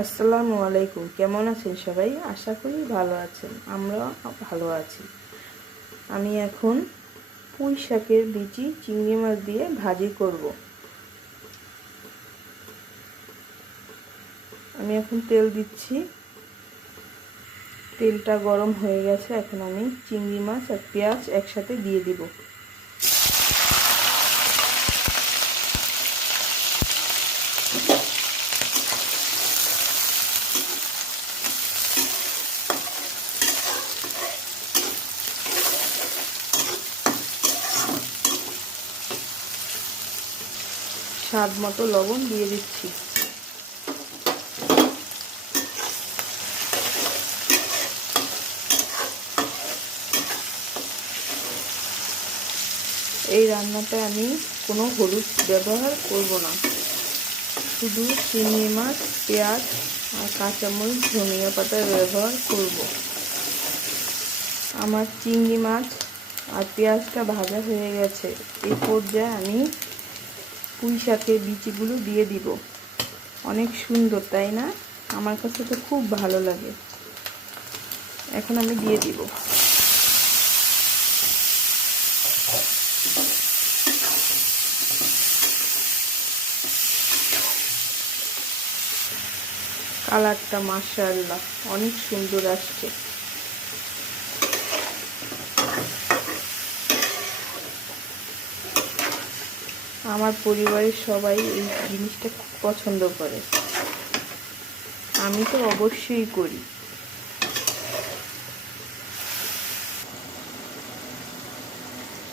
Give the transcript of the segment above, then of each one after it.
আসসালামু আলাইকুম। কেমন আছেন সবাই? আশা করি ভালো আছেন। আমরা ভালো আছি। আমি এখন পুঁই শাকের বিচি চিংড়ি মাছ দিয়ে ভাজি করব। আমি এখন তেল দিচ্ছি। তেলটা গরম হয়ে গেছে। এখন আমি চিংড়ি মাছ আর পেঁয়াজ একসাথে দিয়ে দিব। স্বাদ মতো লবণ দিয়ে দিচ্ছি। এই রান্নাতে আমি কোনো হলুদ ব্যবহার করব না, শুধু চিংড়ি মাছ, পেঁয়াজ আর কাঁচামরিচ, ধনিয়া পাতা ব্যবহার করব। আমার চিংড়ি মাছ আর পেঁয়াজটা ভাজা হয়ে গেছে। এই পর্যায়ে আমি পুঁই শাকের বিচিগুলো দিয়ে দিব। অনেক সুন্দর, তাই না? আমার কাছে তো খুব ভালো লাগে। এখন আমি দিয়ে দিব। কালারটা মাশাআল্লাহ অনেক সুন্দর আসছে। আমার পরিবারের সবাই এই জিনিসটা খুব পছন্দ করে। আমি তো অবশ্যই করি।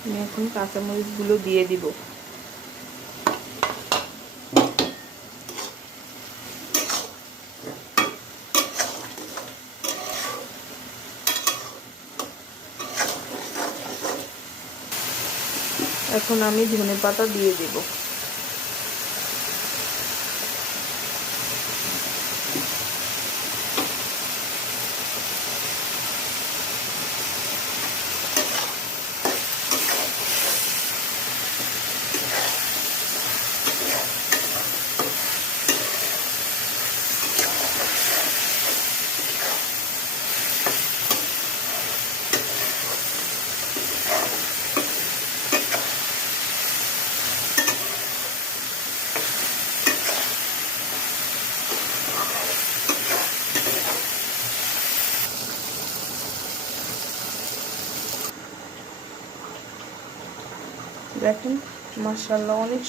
আমি এখন কাঁচামরিচগুলো দিয়ে দিব। এখন আমি ধনেপাতা দিয়ে দেব। দেখেন মাশাআল্লাহ অনেক